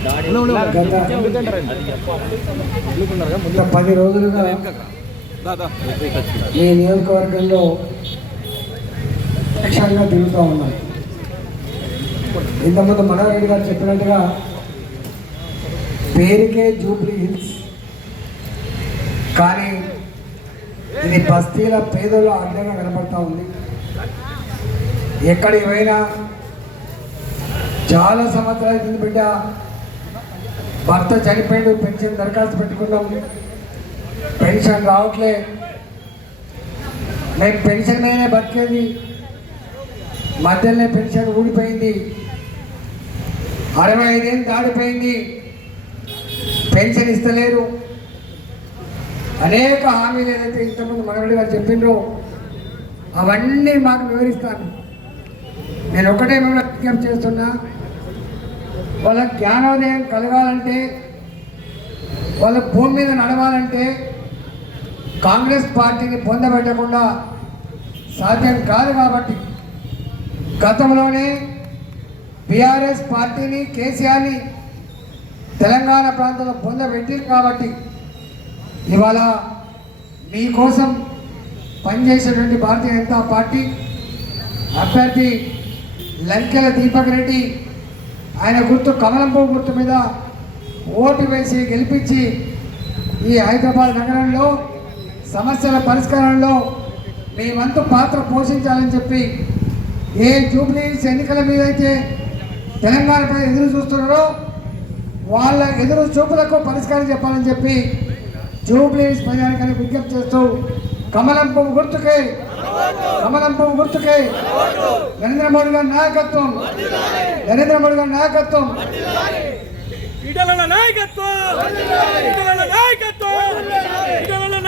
గత పది రోజులుగా ఈ నియోజకవర్గంలో లక్ష్యంగా తిరుగుతూ ఉన్నాం. ఇంతకుముందు మనోరెడ్డి గారు చెప్పినట్టుగా పేరుకే జూబ్లీ హిల్స్. కానీ ఇది బస్తీల పేదల అడ్డంగా కనబడతా ఉంది. ఎక్కడికి పోయినా చాలా సంవత్సరాల కింద బిడ్డ భర్త చనిపోయాడు పెన్షన్ దరఖాస్తు పెట్టుకున్నాం. పెన్షన్ రావట్లే. మేము పెన్షన్ మీదనే బతికేది. మధ్యలోనే పెన్షన్ ఊడిపోయింది. అరవై ఐదేళ్ళు దాడిపోయింది పెన్షన్ ఇస్తలేరు. అనేక హామీలు ఏదైతే ఇంతకుముందు మనవడి గారు చెప్పిండ్రో అవన్నీ మాకు వివరిస్తాను. నేను ఒకటే మిమ్మల్ని విజ్ఞప్తి చేస్తున్నా. వాళ్ళ జ్ఞానోదయం కలగాలంటే వాళ్ళ భూమి మీద నడవాలంటే కాంగ్రెస్ పార్టీని పొందబెట్టకుండా సాధ్యం కాదు కాబట్టి గతంలోనే బీఆర్ఎస్ పార్టీని కేసీఆర్ని తెలంగాణ ప్రాంతంలో పొందబెట్టింది కాబట్టి ఇవాళ మీకోసం పనిచేసేటువంటి భారతీయ జనతా పార్టీ అభ్యర్థి లంకెల దీపక్ రెడ్డి ఆయన గుర్తు కమలంపూ గుర్తు మీద ఓటు వేసి గెలిపించి ఈ హైదరాబాద్ నగరంలో సమస్యల పరిష్కారంలో మీ వంతు పాత్ర పోషించాలని చెప్పి ఏ జూబ్లీస్ ఎన్నికల మీద అయితే ఎదురు చూస్తున్నారో వాళ్ళ ఎదురు చూపులకు పరిష్కారం చెప్పాలని చెప్పి జూబ్లీస్ ప్రజానికాన్ని విజ్ఞప్తి చేస్తూ కమలం పువ్వు గుర్తుకే కమలం గుర్తుకై. నరేంద్ర మోడీ గారి నాయకత్వం. నరేంద్ర మోడీ గారి నాయకత్వం. ఈటల నాయకత్వం. ఈటల నాయకత్వం. ఈటల నాయకత్వం